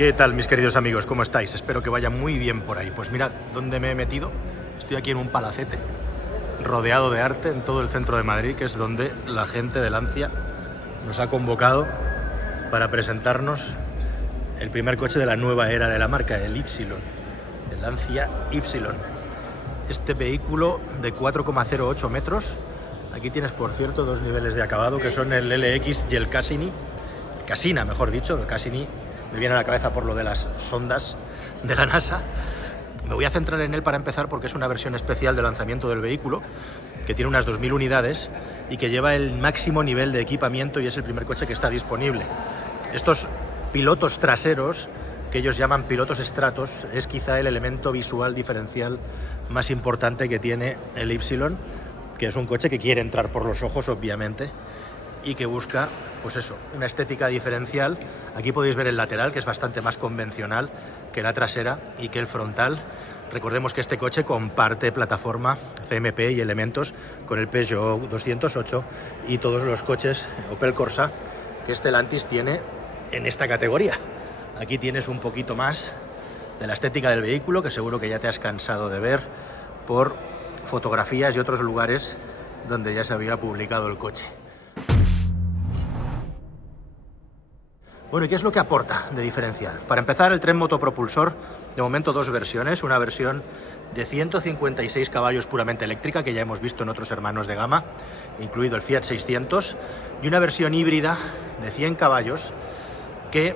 ¿Qué tal, mis queridos amigos? ¿Cómo estáis? Espero que vaya muy bien por ahí. Pues mirad dónde me he metido. Estoy aquí en un palacete rodeado de arte en todo el centro de Madrid, que es donde la gente de Lancia nos ha convocado para presentarnos el primer coche de la nueva era de la marca, el Y, el Lancia Y. Este vehículo de 4,08 metros. Aquí tienes, por cierto, dos niveles de acabado, que son el LX y el Cassini. Cassina, mejor dicho, el Cassini me viene a la cabeza por lo de las sondas de la NASA. Me voy a centrar en él para empezar porque es una versión especial de lanzamiento del vehículo, que tiene unas 2000 unidades y que lleva el máximo nivel de equipamiento y es el primer coche que está disponible. Estos pilotos traseros, que ellos llaman pilotos estratos, es quizá el elemento visual diferencial más importante que tiene el Y, que es un coche que quiere entrar por los ojos, obviamente, y que busca, pues eso, una estética diferencial. Aquí podéis ver el lateral, que es bastante más convencional que la trasera y que el frontal. Recordemos que este coche comparte plataforma CMP y elementos con el Peugeot 208 y todos los coches Opel Corsa que Stellantis tiene en esta categoría. Aquí tienes un poquito más de la estética del vehículo, que seguro que ya te has cansado de ver por fotografías y otros lugares donde ya se había publicado el coche. Bueno, ¿y qué es lo que aporta de diferencial? Para empezar, el tren motopropulsor, de momento dos versiones, una versión de 156 caballos puramente eléctrica, que ya hemos visto en otros hermanos de gama, incluido el Fiat 600, y una versión híbrida de 100 caballos, que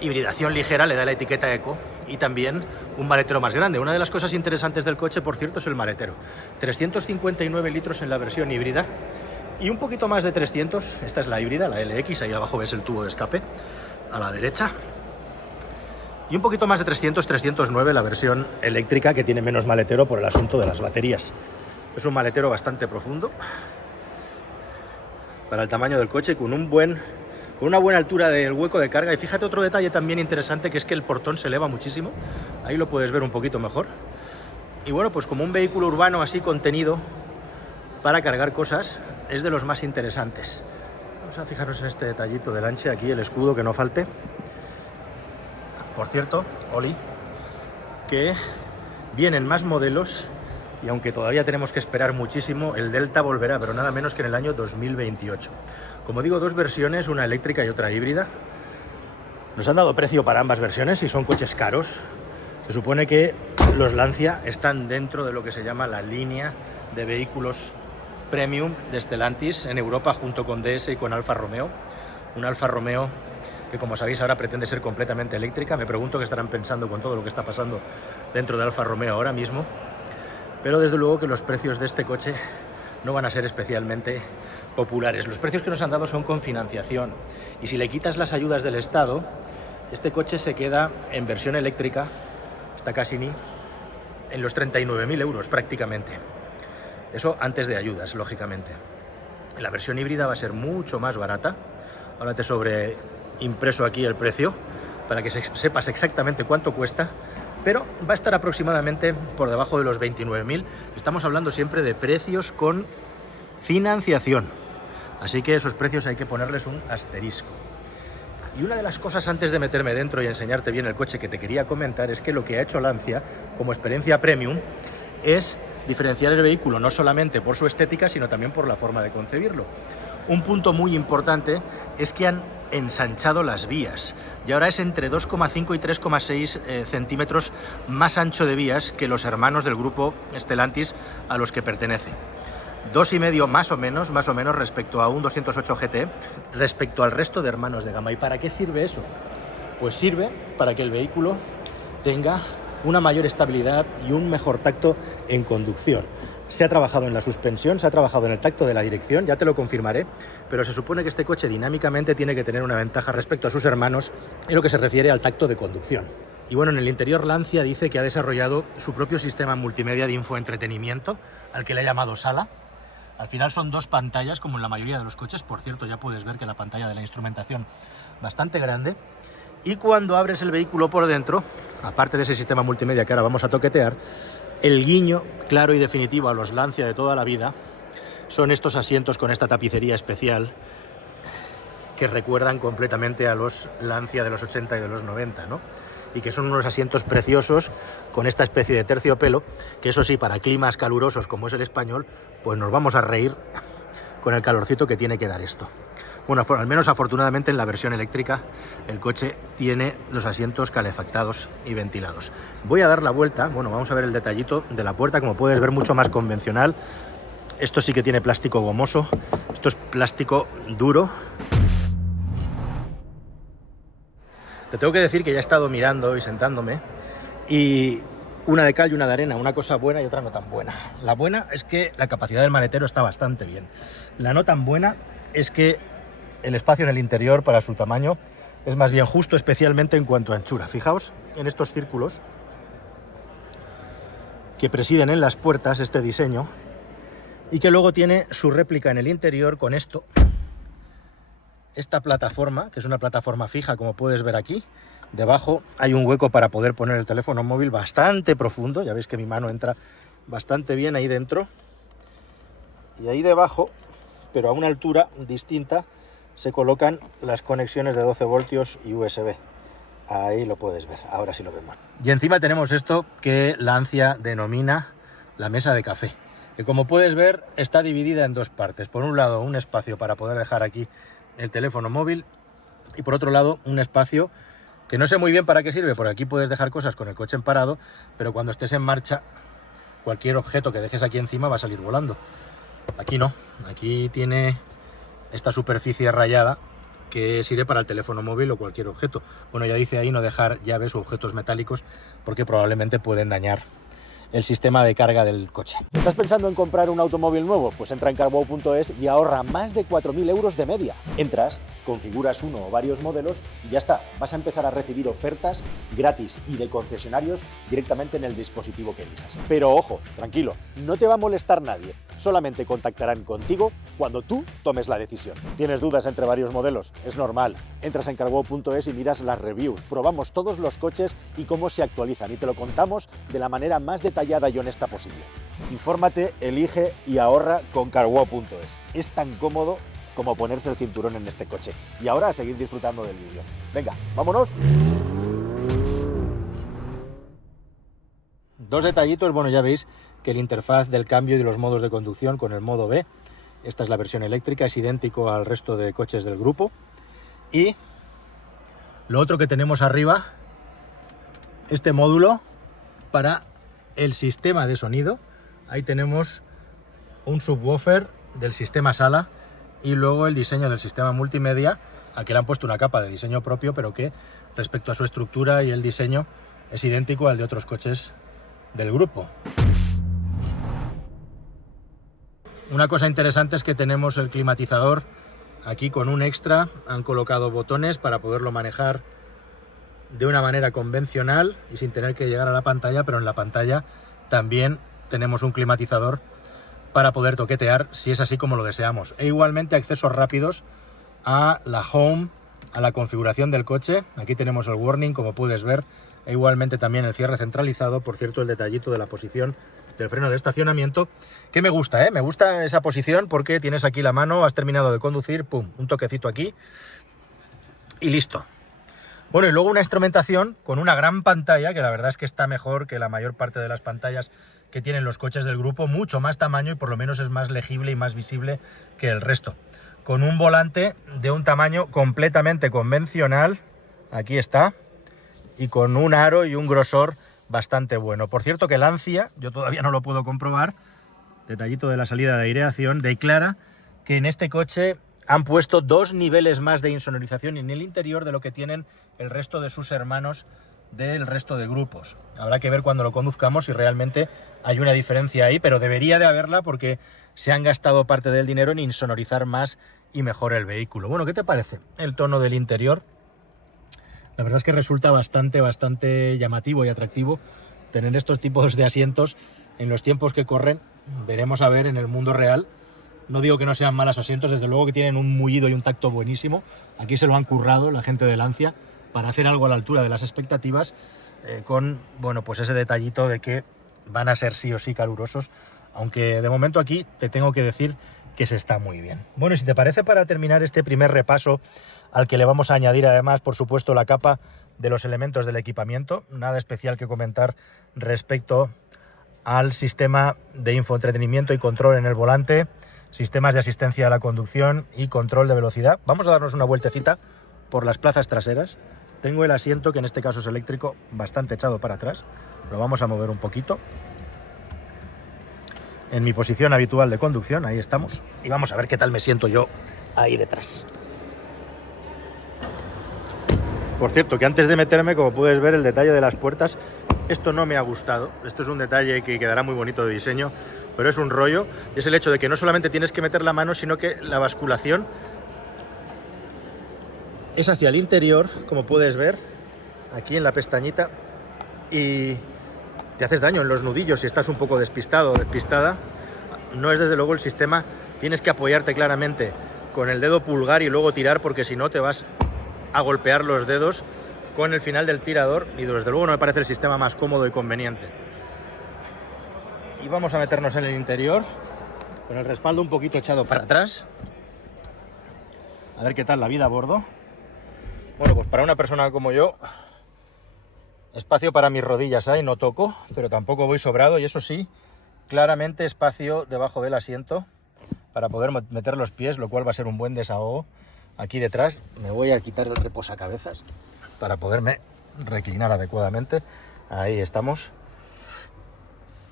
hibridación ligera le da la etiqueta Eco, y también un maletero más grande. Una de las cosas interesantes del coche, por cierto, es el maletero. 359 litros en la versión híbrida, y un poquito más de 300, esta es la híbrida, la LX, ahí abajo ves el tubo de escape, a la derecha, y un poquito más de 300, 309 la versión eléctrica, que tiene menos maletero por el asunto de las baterías. Es un maletero bastante profundo para el tamaño del coche, con una buena altura del hueco de carga. Y fíjate otro detalle también interesante, que es que el portón se eleva muchísimo, ahí lo puedes ver un poquito mejor. Y bueno, pues como un vehículo urbano así contenido para cargar cosas, es de los más interesantes. Vamos a fijarnos en este detallito del Lancia, aquí el escudo, que no falte. Por cierto, Oli, que vienen más modelos, y aunque todavía tenemos que esperar muchísimo, el Delta volverá, pero nada menos que en el año 2028. Como digo, dos versiones, una eléctrica y otra híbrida. Nos han dado precio para ambas versiones y son coches caros. Se supone que los Lancia están dentro de lo que se llama la línea de vehículos premium de Stellantis en Europa, junto con DS y con Alfa Romeo. Un Alfa Romeo que, como sabéis, ahora pretende ser completamente eléctrica. Me pregunto qué estarán pensando con todo lo que está pasando dentro de Alfa Romeo ahora mismo. Pero desde luego que los precios de este coche no van a ser especialmente populares. Los precios que nos han dado son con financiación, y si le quitas las ayudas del Estado, este coche se queda en versión eléctrica, esta Cassini, en los 39.000 euros prácticamente. Eso antes de ayudas, lógicamente. La versión híbrida va a ser mucho más barata. Ahora te sobreimpreso aquí el precio para que sepas exactamente cuánto cuesta, pero va a estar aproximadamente por debajo de los 29.000. Estamos hablando siempre de precios con financiación, así que esos precios hay que ponerles un asterisco. Y una de las cosas, antes de meterme dentro y enseñarte bien el coche, que te quería comentar, es que lo que ha hecho Lancia como experiencia premium es diferenciar el vehículo no solamente por su estética, sino también por la forma de concebirlo. Un punto muy importante es que han ensanchado las vías, y ahora es entre 2,5 y 3,6 centímetros más ancho de vías que los hermanos del grupo Stellantis a los que pertenece. 2,5 más o menos respecto a un 208 GT, respecto al resto de hermanos de gama. ¿Y para qué sirve eso? Pues sirve para que el vehículo tenga una mayor estabilidad y un mejor tacto en conducción. Se ha trabajado en la suspensión, se ha trabajado en el tacto de la dirección, ya te lo confirmaré, pero se supone que este coche dinámicamente tiene que tener una ventaja respecto a sus hermanos en lo que se refiere al tacto de conducción. Y bueno, en el interior Lancia dice que ha desarrollado su propio sistema multimedia de infoentretenimiento, al que le ha llamado Sala. Al final son dos pantallas, como en la mayoría de los coches. Por cierto, ya puedes ver que la pantalla de la instrumentación bastante grande. Y cuando abres el vehículo por dentro, aparte de ese sistema multimedia que ahora vamos a toquetear, el guiño claro y definitivo a los Lancia de toda la vida son estos asientos con esta tapicería especial que recuerdan completamente a los Lancia de los 80 y de los 90, ¿no? Y que son unos asientos preciosos con esta especie de terciopelo, que eso sí, para climas calurosos como es el español, pues nos vamos a reír con el calorcito que tiene que dar esto. Bueno, al menos afortunadamente en la versión eléctrica el coche tiene los asientos calefactados y ventilados. Voy a dar la vuelta, bueno, vamos a ver el detallito de la puerta, como puedes ver mucho más convencional. Esto sí que tiene plástico gomoso, esto es plástico duro. Te tengo que decir que ya he estado mirando y sentándome, y una de cal y una de arena, una cosa buena y otra no tan buena. La buena es que la capacidad del maletero está bastante bien. La no tan buena es que el espacio en el interior para su tamaño es más bien justo, especialmente en cuanto a anchura. Fijaos en estos círculos que presiden en las puertas este diseño, y que luego tiene su réplica en el interior con esto. Esta plataforma, que es una plataforma fija, como puedes ver aquí, debajo hay un hueco para poder poner el teléfono móvil bastante profundo, ya veis que mi mano entra bastante bien ahí dentro, y ahí debajo, pero a una altura distinta, se colocan las conexiones de 12 voltios y USB. Ahí lo puedes ver, ahora sí lo vemos. Y encima tenemos esto que Lancia denomina la mesa de café, que como puedes ver está dividida en dos partes. Por un lado, un espacio para poder dejar aquí el teléfono móvil, y por otro lado un espacio que no sé muy bien para qué sirve, porque aquí puedes dejar cosas con el coche en parado, pero cuando estés en marcha cualquier objeto que dejes aquí encima va a salir volando. Aquí no, aquí tiene esta superficie rayada que sirve para el teléfono móvil o cualquier objeto. Bueno, ya dice ahí no dejar llaves o objetos metálicos porque probablemente pueden dañar el sistema de carga del coche. ¿Estás pensando en comprar un automóvil nuevo? Pues entra en carwow.es y ahorra más de 4.000 euros de media. Entras, configuras uno o varios modelos y ya está. Vas a empezar a recibir ofertas gratis y de concesionarios directamente en el dispositivo que elijas. Pero ojo, tranquilo, no te va a molestar nadie. Solamente contactarán contigo cuando tú tomes la decisión. ¿Tienes dudas entre varios modelos? Es normal. Entras en carwow.es y miras las reviews. Probamos todos los coches y cómo se actualizan y te lo contamos de la manera más detallada y honesta posible. Infórmate, elige y ahorra con carwow.es. Es tan cómodo como ponerse el cinturón en este coche. Y ahora a seguir disfrutando del vídeo. Venga, vámonos. Dos detallitos, bueno, ya veis que el interfaz del cambio y de los modos de conducción con el modo B, esta es la versión eléctrica, es idéntico al resto de coches del grupo. Y lo otro que tenemos arriba, este módulo para el sistema de sonido. Ahí tenemos un subwoofer del sistema sala y luego el diseño del sistema multimedia, al que le han puesto una capa de diseño propio, pero que respecto a su estructura y el diseño es idéntico al de otros coches del grupo. Una cosa interesante es que tenemos el climatizador aquí con un extra. Han colocado botones para poderlo manejar de una manera convencional y sin tener que llegar a la pantalla, pero en la pantalla también tenemos un climatizador para poder toquetear si es así como lo deseamos. E igualmente accesos rápidos a la home, a la configuración del coche. Aquí tenemos el warning, como puedes ver, e igualmente también el cierre centralizado. Por cierto, el detallito de la posición del freno de estacionamiento, que me gusta, me gusta esa posición porque tienes aquí la mano, has terminado de conducir, pum, un toquecito aquí y listo. Bueno, y luego una instrumentación con una gran pantalla, que la verdad es que está mejor que la mayor parte de las pantallas que tienen los coches del grupo, mucho más tamaño y por lo menos es más legible y más visible que el resto. Con un volante de un tamaño completamente convencional, aquí está, y con un aro y un grosor bastante bueno. Por cierto que Lancia, yo todavía no lo puedo comprobar, detallito de la salida de aireación, declara que en este coche han puesto 2 niveles más de insonorización en el interior de lo que tienen el resto de sus hermanos del resto de grupos. Habrá que ver cuando lo conduzcamos si realmente hay una diferencia ahí, pero debería de haberla porque se han gastado parte del dinero en insonorizar más y mejor el vehículo. Bueno, ¿qué te parece el tono del interior? La verdad es que resulta bastante llamativo y atractivo tener estos tipos de asientos en los tiempos que corren. Veremos a ver en el mundo real. No digo que no sean malos asientos, desde luego que tienen un mullido y un tacto buenísimo. Aquí se lo han currado la gente de Lancia para hacer algo a la altura de las expectativas, con bueno, pues ese detallito de que van a ser sí o sí calurosos, aunque de momento aquí te tengo que decir que se está muy bien. Bueno, y si te parece, para terminar este primer repaso, al que le vamos a añadir además, por supuesto, la capa de los elementos del equipamiento, nada especial que comentar respecto al sistema de infoentretenimiento y control en el volante, sistemas de asistencia a la conducción y control de velocidad. Vamos a darnos una vueltecita por las plazas traseras. Tengo el asiento, que en este caso es eléctrico, bastante echado para atrás. Lo vamos a mover un poquito. En mi posición habitual de conducción, ahí estamos. Y vamos a ver qué tal me siento yo ahí detrás. Por cierto, que antes de meterme, como puedes ver, el detalle de las puertas, esto no me ha gustado. Esto es un detalle que quedará muy bonito de diseño, pero es un rollo. Y es el hecho de que no solamente tienes que meter la mano, sino que la basculación es hacia el interior, como puedes ver, aquí en la pestañita, y te haces daño en los nudillos si estás un poco despistado o despistada. No es desde luego el sistema, tienes que apoyarte claramente con el dedo pulgar y luego tirar, porque si no te vas a golpear los dedos con el final del tirador, y desde luego no me parece el sistema más cómodo y conveniente. Y vamos a meternos en el interior con el respaldo un poquito echado para atrás, a ver qué tal la vida a bordo. Bueno, pues para una persona como yo, espacio para mis rodillas hay, no toco, pero tampoco voy sobrado, y eso sí, claramente espacio debajo del asiento para poder meter los pies, lo cual va a ser un buen desahogo. Aquí detrás me voy a quitar el reposacabezas para poderme reclinar adecuadamente. Ahí estamos.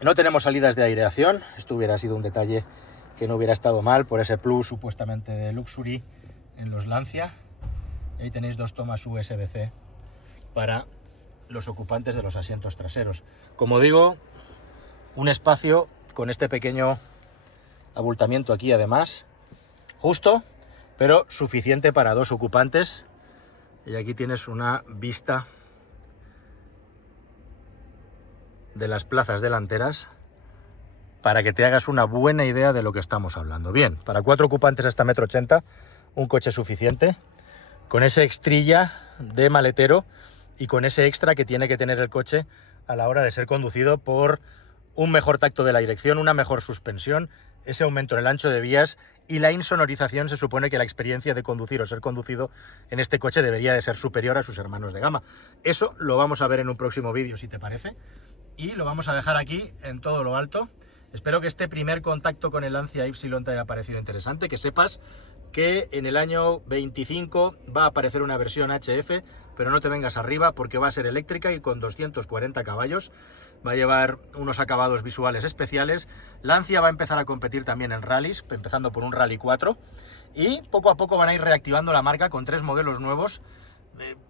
No tenemos salidas de aireación. Esto hubiera sido un detalle que no hubiera estado mal por ese plus supuestamente de Luxury en los Lancia. Ahí tenéis dos tomas USB-C para los ocupantes de los asientos traseros. Como digo, un espacio con este pequeño abultamiento aquí además, justo, pero suficiente para dos ocupantes. Y aquí tienes una vista de las plazas delanteras para que te hagas una buena idea de lo que estamos hablando. Bien, para 4 ocupantes hasta 1,80 m, un coche suficiente, con ese extrilla de maletero y con ese extra que tiene que tener el coche a la hora de ser conducido, por un mejor tacto de la dirección, una mejor suspensión, ese aumento en el ancho de vías y la insonorización. Se supone que la experiencia de conducir o ser conducido en este coche debería de ser superior a sus hermanos de gama. Eso lo vamos a ver en un próximo vídeo, si te parece, y lo vamos a dejar aquí en todo lo alto. Espero que este primer contacto con el Lancia Y te haya parecido interesante, que sepas que en el año 25 va a aparecer una versión HF, pero no te vengas arriba porque va a ser eléctrica y con 240 caballos. Va a llevar unos acabados visuales especiales. Lancia va a empezar a competir también en rallies, empezando por un Rally 4, y poco a poco van a ir reactivando la marca con 3 modelos nuevos.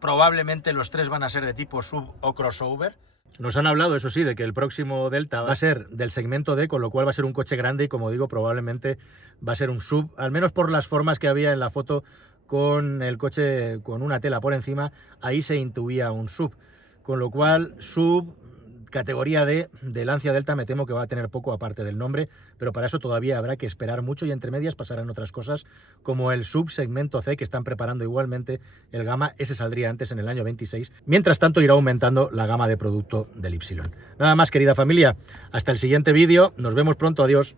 Probablemente los 3 van a ser de tipo sub o crossover. Nos han hablado, eso sí, de que el próximo Delta va a ser del segmento D, con lo cual va a ser un coche grande y, como digo, probablemente va a ser un sub, al menos por las formas que había en la foto con el coche con una tela por encima. Ahí se intuía un sub, con lo cual sub categoría D de Lancia Delta me temo que va a tener poco aparte del nombre, pero para eso todavía habrá que esperar mucho, y entre medias pasarán otras cosas como el sub segmento C, que están preparando igualmente el Gamma. Ese saldría antes, en el año 26. Mientras tanto irá aumentando la gama de producto del Y. Nada más, querida familia, hasta el siguiente vídeo, nos vemos pronto, adiós.